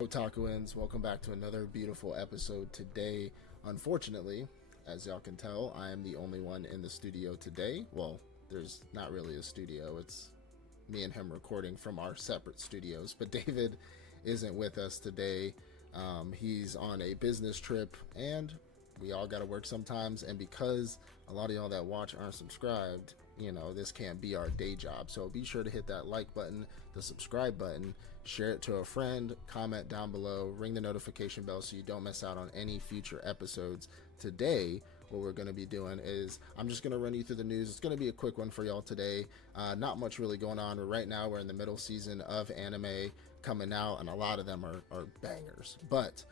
Otakuans, welcome back to another beautiful episode today. Unfortunately, as y'all can tell, I am the only one in the studio today. Well, there's not really a studio, it's me and him recording from our separate studios, but David isn't with us today. He's on a business trip, and we all got to work sometimes. And because a lot of y'all that watch aren't subscribed, this can't be our day job. So be sure to hit that like button, the subscribe button, share it to a friend, comment down below, ring the notification bell so you don't miss out on any future episodes. Today, what we're going to be doing is I'm just going to run you through the news. It's going to be a quick one for y'all today. Not much really going on. Right now, we're in the middle season of anime coming out, and a lot of them are bangers. But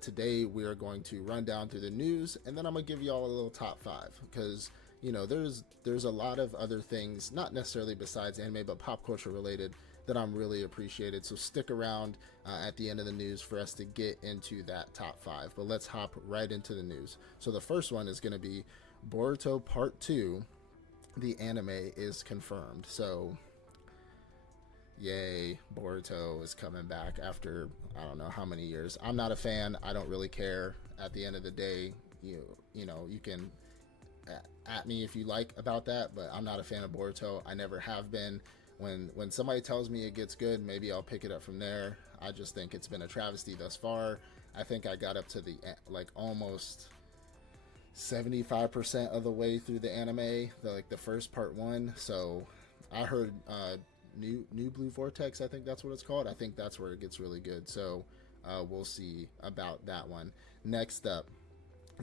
today, we are going to run down through the news, and then I'm going to give y'all a little top 5 because there's a lot of other things, not necessarily besides anime, but pop culture related, that I'm really appreciated. So stick around at the end of the news for us to get into that top 5. But let's hop right into the news. So the first one is going to be Boruto Part 2. The anime is confirmed. So yay, Boruto is coming back after I don't know how many years. I'm not a fan. I don't really care. At the end of the day, you can at me if you like about that, but I'm not a fan of Boruto. I never have been. When somebody tells me it gets good, maybe I'll pick it up from there. I just think it's been a travesty thus far. I think I got up to the almost 75% of the way through the anime, the first part 1. So I heard New Blue Vortex, I think that's what it's called. I think that's where it gets really good. So we'll see about that one. Next up,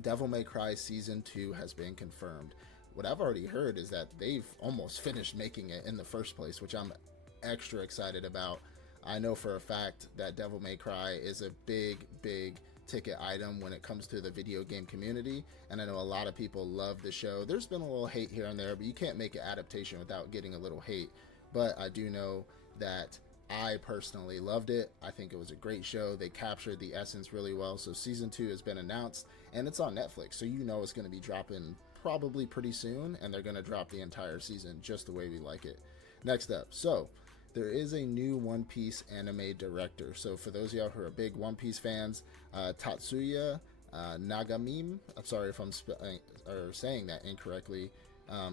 Devil May Cry Season 2 has been confirmed. What I've already heard is that they've almost finished making it in the first place, which I'm extra excited about. I know for a fact that Devil May Cry is a big ticket item when it comes to the video game community, and I know a lot of people love the show. There's been a little hate here and there, but you can't make an adaptation without getting a little hate. But I do know that I personally loved it. I think it was a great show. They captured the essence really well. So season 2 has been announced, and it's on Netflix, so it's going to be dropping probably pretty soon, and they're going to drop the entire season just the way we like it. Next up, so there is a new One Piece anime director. So for those of y'all who are big One Piece fans, Tatsuya Nagamim, I'm sorry if I'm saying that incorrectly,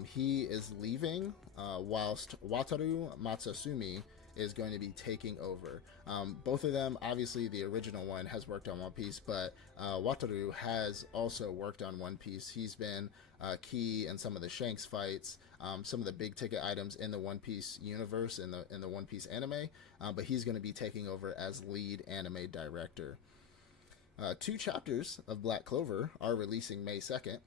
he is leaving, whilst Wataru Matsasumi is going to be taking over. Both of them, obviously the original one has worked on One Piece, but Wataru has also worked on One Piece. He's been key in some of the Shanks fights, some of the big ticket items in the One Piece universe, in the One Piece anime, but he's going to be taking over as lead anime director. 2 chapters of Black Clover are releasing May 2nd.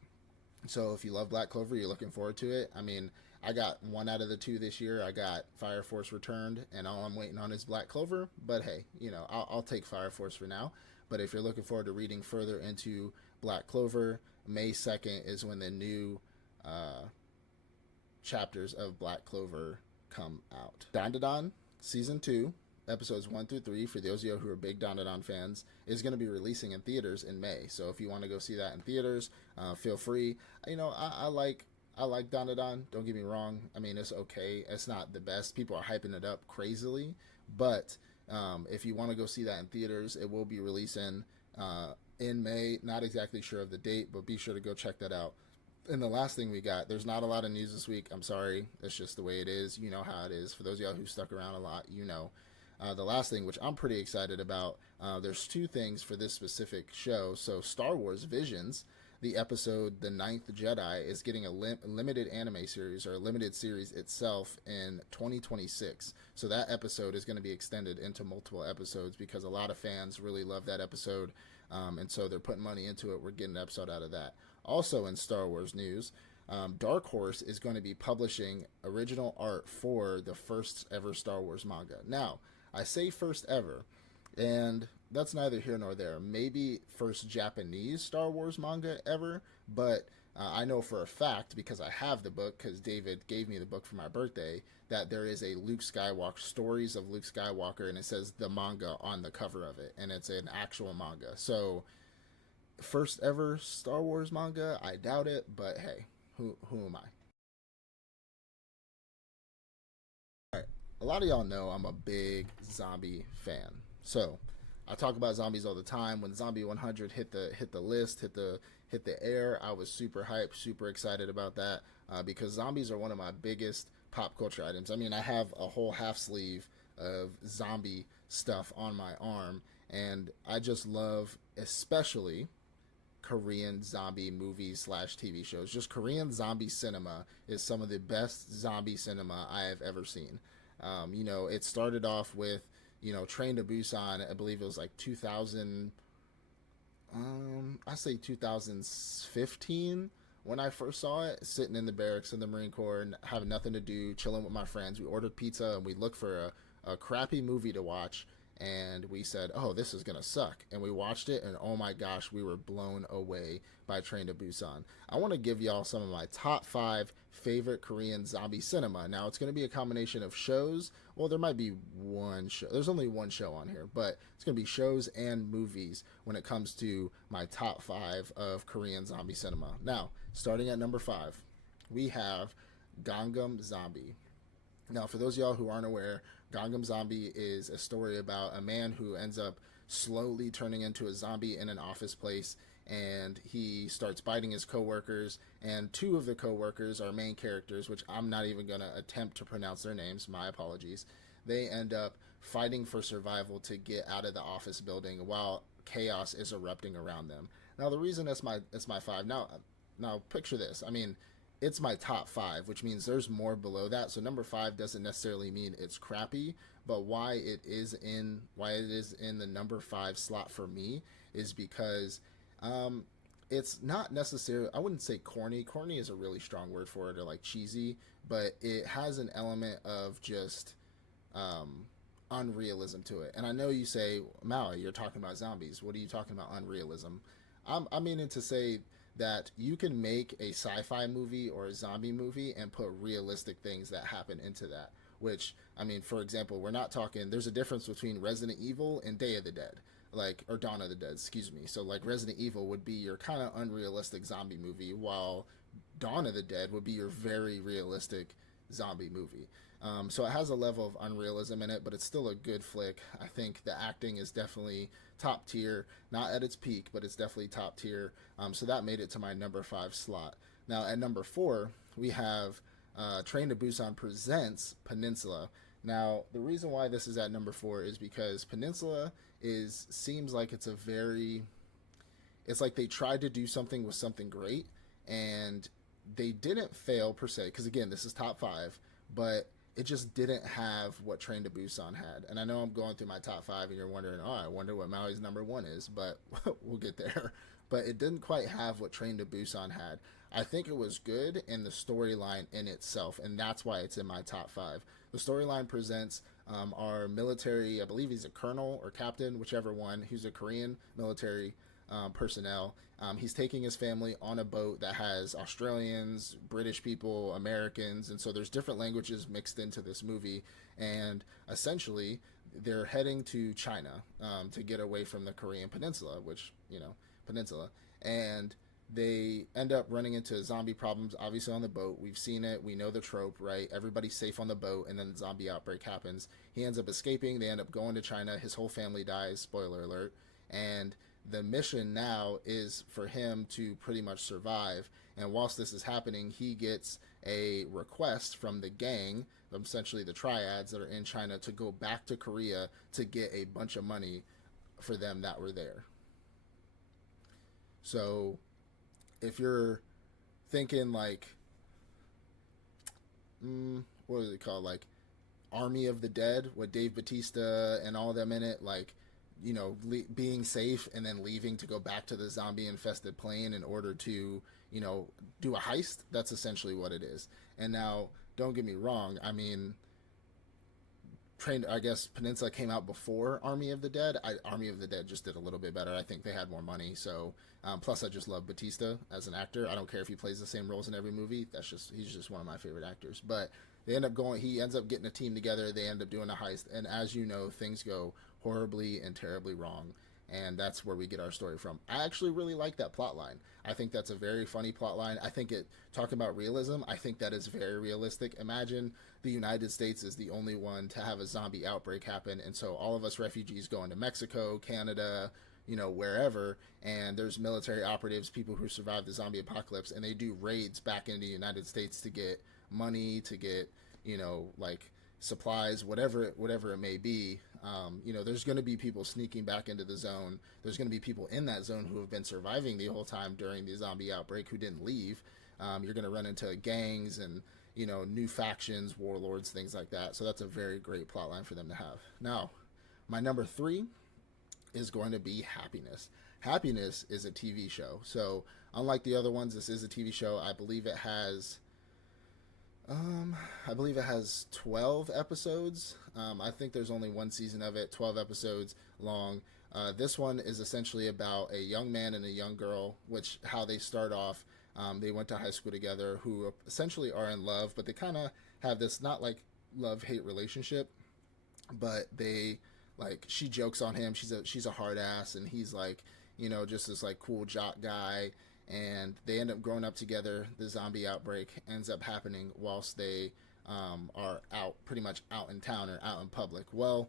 So if you love Black Clover, you're looking forward to it. I mean, I got 1 out of the 2 this year. I got Fire Force Returned, and all I'm waiting on is Black Clover. But hey, I'll take Fire Force for now. But if you're looking forward to reading further into Black Clover, May 2nd is when the new chapters of Black Clover come out. Dandadan Season 2, episodes 1 through 3, for those of you who are big Dandadan fans, is going to be releasing in theaters in May. So if you want to go see that in theaters, feel free. I like Dandadan, don't get me wrong. I mean, it's okay. It's not the best. People are hyping it up crazily. But if you want to go see that in theaters, it will be releasing in May. Not exactly sure of the date, but be sure to go check that out. And the last thing we got, there's not a lot of news this week. I'm sorry. It's just the way it is. You know how it is. For those of y'all who stuck around a lot, the last thing, which I'm pretty excited about, there's 2 things for this specific show. So Star Wars Visions, the episode The Ninth Jedi, is getting a limited anime series, or a limited series itself, in 2026. So that episode is going to be extended into multiple episodes because a lot of fans really love that episode, and so they're putting money into it. We're getting an episode out of that. Also in Star Wars news, Dark Horse is going to be publishing original art for the first ever Star Wars manga. Now, I say first ever, and that's neither here nor there. Maybe first Japanese Star Wars manga ever, but I know for a fact, because I have the book, because David gave me the book for my birthday, that there is a Luke Skywalker, Stories of Luke Skywalker, and it says the manga on the cover of it, and it's an actual manga. So, first ever Star Wars manga, I doubt it, but hey, who am I? All right, a lot of y'all know I'm a big zombie fan. So, I talk about zombies all the time. When Zombie 100 hit the list, hit the air, I was super hyped, super excited about that because zombies are one of my biggest pop culture items. I mean, I have a whole half sleeve of zombie stuff on my arm, and I just love, especially Korean zombie movies slash TV shows. Just Korean zombie cinema is some of the best zombie cinema I have ever seen. It started off with, Train to Busan. I believe it was like 2000. I say 2015 when I first saw it. Sitting in the barracks in the Marine Corps and having nothing to do, chilling with my friends. We ordered pizza and we looked for a crappy movie to watch, and we said, "Oh, this is gonna suck." And we watched it, and oh my gosh, we were blown away by Train to Busan. I want to give y'all some of my top 5 favorite Korean zombie cinema. Now, it's going to be a combination of shows. Well, there might be one show. There's only one show on here, but it's going to be shows and movies when it comes to my top 5 of Korean zombie cinema. Now, starting at number 5, we have Gangam Zombie. Now, for those of y'all who aren't aware, Gangam Zombie is a story about a man who ends up slowly turning into a zombie in an office place, and he starts biting his coworkers, and 2 of the coworkers are main characters, which I'm not even going to attempt to pronounce their names. My apologies. They end up fighting for survival to get out of the office building while chaos is erupting around them. Now, the reason it's my 5. Now picture this. I mean, it's my top 5, which means there's more below that. So number 5 doesn't necessarily mean it's crappy, but why it is in the number 5 slot for me is because it's not necessarily, I wouldn't say corny. Corny is a really strong word for it, or like cheesy, but it has an element of just unrealism to it. And I know you say, Maui, you're talking about zombies. What are you talking about unrealism? I'm meaning to say that you can make a sci-fi movie or a zombie movie and put realistic things that happen into that. Which, I mean, for example, we're not talking, there's a difference between Resident Evil and Day of the Dead, or Dawn of the Dead, excuse me. So like Resident Evil would be your kind of unrealistic zombie movie, while Dawn of the Dead would be your very realistic zombie movie. So it has a level of unrealism in it, but it's still a good flick. I think the acting is definitely top tier, not at its peak, but it's definitely top tier. So that made it to my number 5 slot. Now at number 4, we have Train to Busan presents Peninsula. Now the reason why this is at number 4 is because Peninsula seems like it's like they tried to do something with something great, and they didn't fail per se, because again, this is top 5, but it just didn't have what Train to Busan had. And I know I'm going through my top 5 and you're wondering, I wonder what Maui's number 1 is, but we'll get there. But it didn't quite have what Train to Busan had. I think it was good in the storyline in itself, and that's why it's in my top 5. The storyline presents our military, I believe he's a colonel or captain, whichever one, who's a Korean military personnel. He's taking his family on a boat that has Australians, British people, Americans, and so there's different languages mixed into this movie. And essentially, they're heading to China to get away from the Korean Peninsula, Peninsula. And they end up running into zombie problems, obviously, on the boat. We've seen it. We know the trope, right? Everybody's safe on the boat, and then the zombie outbreak happens. He ends up escaping. They end up going to China. His whole family dies, spoiler alert. And the mission now is for him to pretty much survive. And whilst this is happening, he gets a request from the gang, essentially the triads that are in China, to go back to Korea to get a bunch of money for them that were there. So if you're thinking like, what is it called? Like Army of the Dead with Dave Bautista and all them in it, like, being safe and then leaving to go back to the zombie infested plane in order to, do a heist. That's essentially what it is. And now, don't get me wrong. I mean, I guess Peninsula came out before Army of the Dead. Army of the Dead just did a little bit better. I think they had more money. So, plus I just love Bautista as an actor. I don't care if he plays the same roles in every movie. He's just one of my favorite actors. But he ends up getting a team together. They end up doing a heist. And as you know, things go horribly and terribly wrong. and that's where we get our story from. I actually really like that plot line. I think that's a very funny plot line. I think it, talking about realism, I think that is very realistic. Imagine the United States is the only one to have a zombie outbreak happen, and so all of us refugees go into Mexico, Canada, wherever, and there's military operatives, people who survived the zombie apocalypse, and they do raids back into the United States to get money, to get, like supplies, whatever it may be. There's going to be people sneaking back into the zone. There's going to be people in that zone who have been surviving the whole time during the zombie outbreak who didn't leave. You're going to run into gangs and new factions, warlords, things like that. So that's a very great plot line for them to have. Now, my number 3 is going to be Happiness. Happiness is a TV show. So unlike the other ones, this is a TV show. I believe it has 12 episodes. I think there's only one season of it, 12 episodes long. This one is essentially about a young man and a young girl, which how they start off. They went to high school together, who essentially are in love, but they kind of have this not like love-hate relationship, but they like she jokes on him. She's a hard ass, and he's like just this like cool jock guy, and they end up growing up together. The zombie outbreak ends up happening whilst they are pretty much out in town or out in public. Well,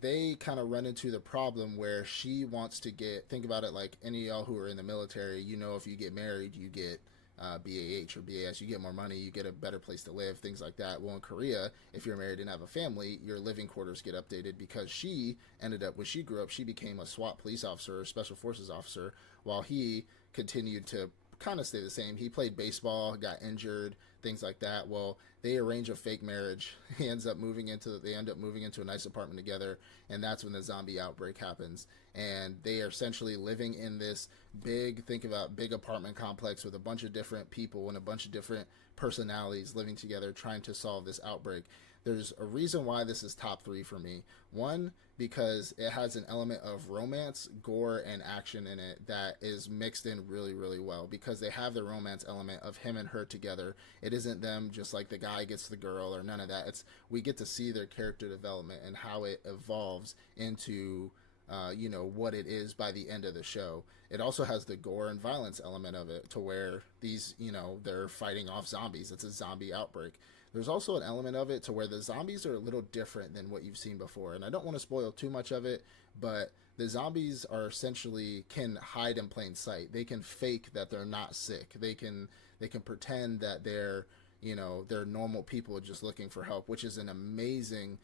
they kind of run into the problem where she wants to think about it like any of y'all who are in the military, if you get married, you get BAH or BAS, you get more money, you get a better place to live, things like that. Well, in Korea, if you're married and have a family, your living quarters get updated, because she ended up, when she grew up, she became a SWAT police officer or special forces officer, while he continued to kind of stay the same. He played baseball, got injured, things like that. Well, they arrange a fake marriage. They end up moving into a nice apartment together, and that's when the zombie outbreak happens. And they are essentially living in this big apartment complex with a bunch of different people and a bunch of different personalities living together, trying to solve this outbreak. There's a reason why this is top 3 for me. One, because it has an element of romance, gore, and action in it that is mixed in really, really well, because they have the romance element of him and her together. It isn't them just like the guy gets the girl or none of that. We get to see their character development and how it evolves into what it is by the end of the show. It also has the gore and violence element of it, to where these, they're fighting off zombies. It's a zombie outbreak. There's also an element of it to where the zombies are a little different than what you've seen before. And I don't want to spoil too much of it, but the zombies are essentially can hide in plain sight. They can fake that they're not sick. They can pretend that they're normal people just looking for help, which is an amazing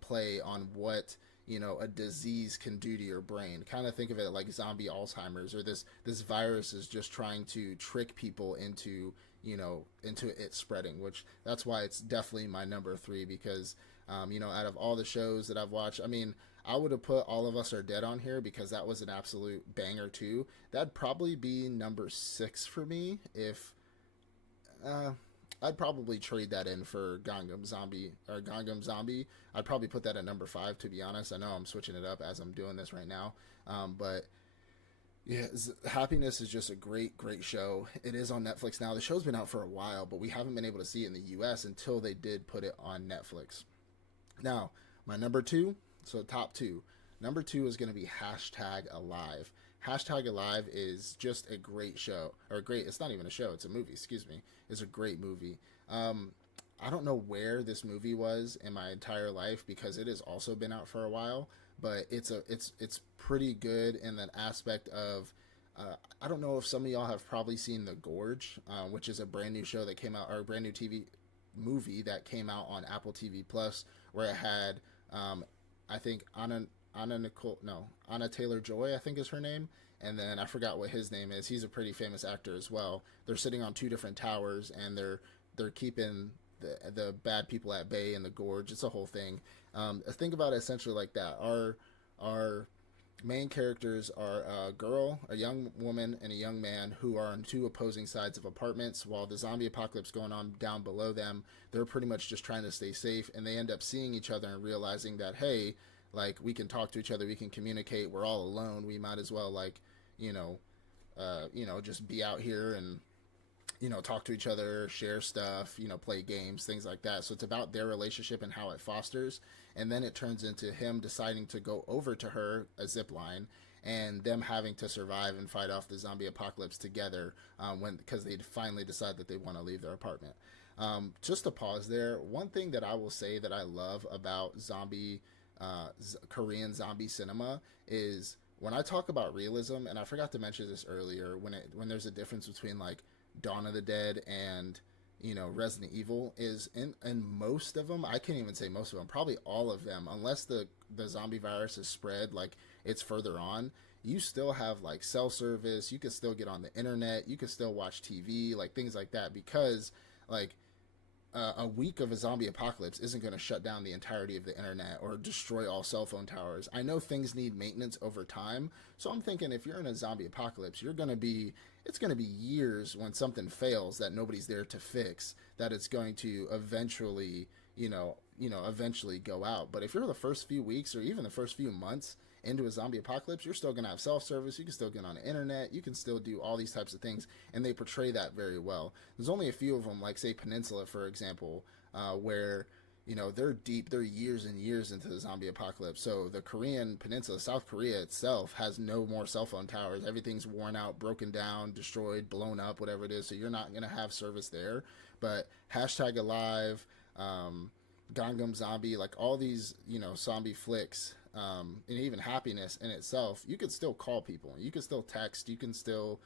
play on what a disease can do to your brain. Kind of think of it like zombie Alzheimer's, or this virus is just trying to trick people into it spreading, which that's why it's definitely my number 3, because out of all the shows that I've watched, I mean, I would have put All of Us Are Dead on here because that was an absolute banger too. That'd probably be number 6 for me. If I'd probably trade that in for Gangam Zombie. I'd probably put that at number 5, to be honest. I know I'm switching it up as I'm doing this right now, but yeah, Happiness is just a great show. It is on Netflix now. The show's been out for a while, but we haven't been able to see it in the US until they did put it on Netflix. Now, my number 2, so top 2. Number 2 is going to be #Alive. #Alive is just a great show. It's not even a show, it's a movie, excuse me. It's a great movie. I don't know where this movie was in my entire life, because it has also been out for a while, but it's pretty good in that aspect of I don't know if some of y'all have probably seen The Gorge, which is a brand new show that came out, or a brand new TV movie that came out on Apple TV Plus, where it had I think Anna Taylor-Joy, I think is her name, and then I forgot what his name is. He's a pretty famous actor as well. They're sitting on 2 different towers, and they're keeping the bad people at bay in the gorge. It's a whole thing. Think about it essentially like that. Our main characters are a young woman, and a young man who are on 2 opposing sides of apartments. While the zombie apocalypse going on down below them, they're pretty much just trying to stay safe, and they end up seeing each other and realizing that, hey, like, we can talk to each other, we can communicate, we're all alone, we might as well, like, just be out here and talk to each other, share stuff, play games, things like that. So it's about their relationship and how it fosters. And then it turns into him deciding to go over to her, a zip line, and them having to survive and fight off the zombie apocalypse together when because they finally decide that they want to leave their apartment. Just to pause there, one thing that I will say that I love about Korean zombie cinema is when I talk about realism, and I forgot to mention this earlier, when there's a difference between like Dawn of the Dead and Resident Evil, is in most of them, I can't even say most of them, probably all of them, unless the zombie virus is spread like it's further on, you still have like cell service, you can still get on the internet, you can still watch TV, like things like that, because like a week of a zombie apocalypse isn't going to shut down the entirety of the internet or destroy all cell phone towers. I know things need maintenance over time, so I'm thinking if you're in a zombie apocalypse, it's going to be years when something fails that nobody's there to fix, that it's going to eventually, eventually go out. But if you're the first few weeks or even the first few months into a zombie apocalypse, you're still going to have self-service, you can still get on the internet, you can still do all these types of things, and they portray that very well. There's only a few of them, like say Peninsula, for example, where they're years and years into the zombie apocalypse. So the Korean peninsula, South Korea itself, has no more cell phone towers. Everything's worn out, broken down, destroyed, blown up, whatever it is. So you're not going to have service there. But hashtag alive, Gangam Zombie, like all these, zombie flicks, and even Happiness in itself, you could still call people, you could still text, you can still,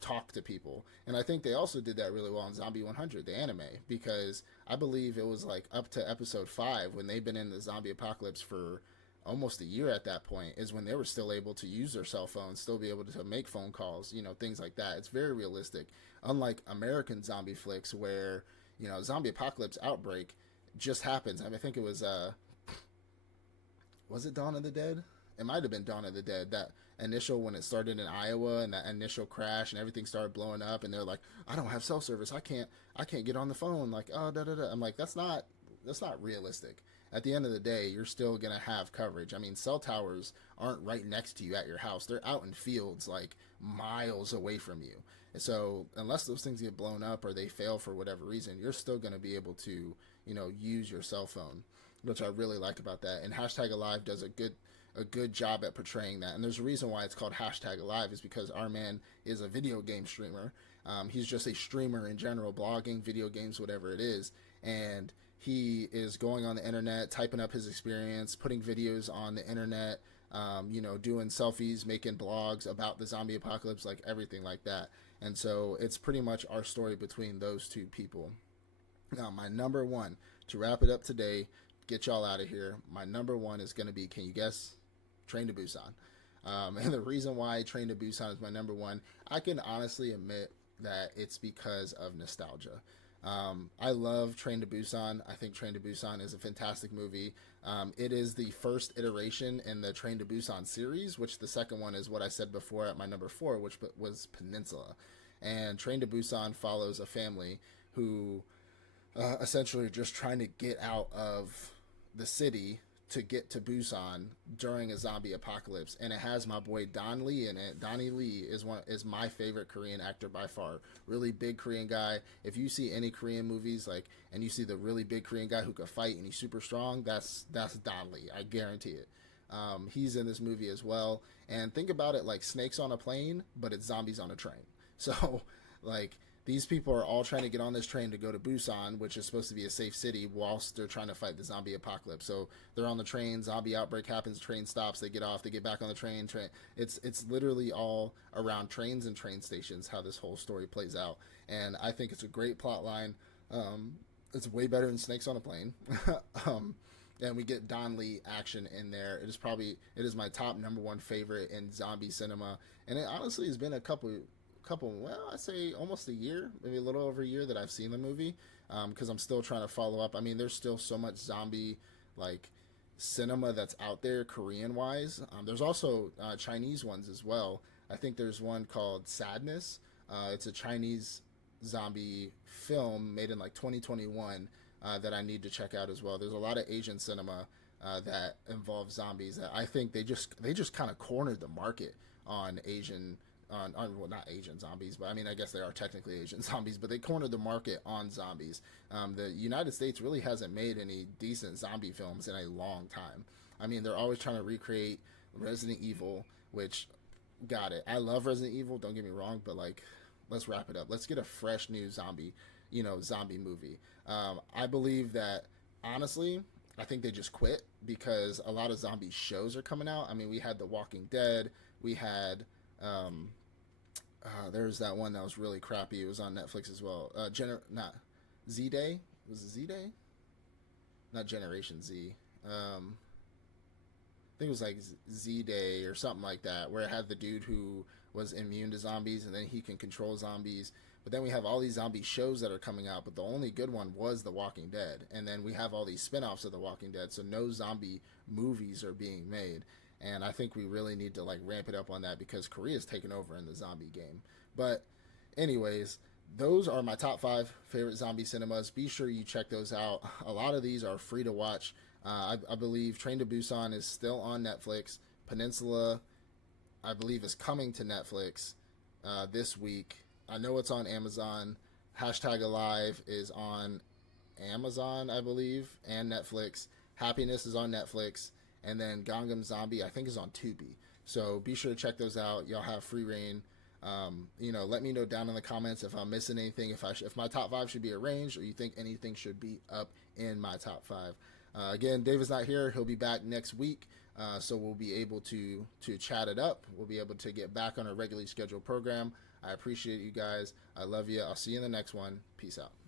talk to people. And I think they also did that really well in Zombie 100, the anime, because I believe it was like up to episode 5 when they've been in the zombie apocalypse for almost a year at that point, is when they were still able to use their cell phones, still be able to make phone calls, things like that. It's very realistic, unlike American zombie flicks where zombie apocalypse outbreak just happens. I mean, I think it was it Dawn of the Dead? It might have been Dawn of the Dead. That initial, when it started in Iowa and that initial crash and everything started blowing up, and they're like, I don't have cell service. I can't get on the phone. Like, oh, da da da. I'm like, that's not realistic. At the end of the day, you're still gonna have coverage. I mean, cell towers aren't right next to you at your house. They're out in fields like miles away from you. And so unless those things get blown up or they fail for whatever reason, you're still gonna be able to, use your cell phone, which I really like about that. And hashtag alive does a good job at portraying that. And there's a reason why it's called hashtag alive, is because our man is a video game streamer. He's just a streamer in general, blogging, video games, whatever it is. And he is going on the internet, typing up his experience, putting videos on the internet, doing selfies, making blogs about the zombie apocalypse, like everything like that. And so it's pretty much our story between those two people. Now, my number one, to wrap it up today, get y'all out of here, my number one is going to be, can you guess? Train to Busan. And the reason why Train to Busan is my number one, I can honestly admit that it's because of nostalgia. I love Train to Busan. I think Train to Busan is a fantastic movie. It is the first iteration in the Train to Busan series, which the second one is what I said before at my number 4, which was Peninsula. And Train to Busan follows a family who essentially are just trying to get out of the city to get to Busan during a zombie apocalypse, and it has my boy Don Lee in it. Donnie Lee is my favorite Korean actor by far. Really big Korean guy. If you see any Korean movies and you see the really big Korean guy who can fight and he's super strong, that's Don Lee. I guarantee it. He's in this movie as well. And think about it like Snakes on a Plane, but it's zombies on a train. So like, these people are all trying to get on this train to go to Busan, which is supposed to be a safe city, whilst they're trying to fight the zombie apocalypse. So they're on the train, zombie outbreak happens, train stops, they get off, they get back on the train. It's literally all around trains and train stations, how this whole story plays out. And I think it's a great plot line. It's way better than Snakes on a Plane. And we get Don Lee action in there. It is my top number one favorite in zombie cinema. And it honestly has been a couple, well, I'd say almost a year, maybe a little over a year that I've seen the movie, because I'm still trying to follow up. I mean, there's still so much zombie like cinema that's out there Korean wise. There's also Chinese ones as well. I think there's one called Sadness. It's a Chinese zombie film made in like 2021 that I need to check out as well. There's a lot of Asian cinema that involves zombies that I think they just kind of cornered the market on Asian well, not Asian zombies, but I mean, I guess they are technically Asian zombies, but they cornered the market on zombies. The United States really hasn't made any decent zombie films in a long time. I mean, they're always trying to recreate Resident Evil, which got it. I love Resident Evil, don't get me wrong, but like, let's wrap it up. Let's get a fresh new zombie, zombie movie. I believe that, honestly, I think they just quit because a lot of zombie shows are coming out. I mean, we had The Walking Dead, we had there's that one that was really crappy. It was on Netflix as well. Not Z Day. Was it Z Day? Not Generation Z. I think it was like Z Day or something like that, where it had the dude who was immune to zombies and then he can control zombies. But then we have all these zombie shows that are coming out, but the only good one was The Walking Dead. And then we have all these spin-offs of The Walking Dead, so no zombie movies are being made. And I think we really need to like ramp it up on that because Korea's taken over in the zombie game. But anyways, those are my top 5 favorite zombie cinemas. Be sure you check those out. A lot of these are free to watch. I believe Train to Busan is still on Netflix. Peninsula, I believe, is coming to Netflix this week. I know it's on Amazon. Hashtag Alive is on Amazon, I believe, and Netflix. Happiness is on Netflix. And then Gangam Zombie, I think, is on Tubi. So be sure to check those out. Y'all have free reign. Let me know down in the comments if I'm missing anything, if my top 5 should be arranged, or you think anything should be up in my top 5. Again, David's not here. He'll be back next week, so we'll be able to chat it up. We'll be able to get back on a regularly scheduled program. I appreciate you guys. I love you. I'll see you in the next one. Peace out.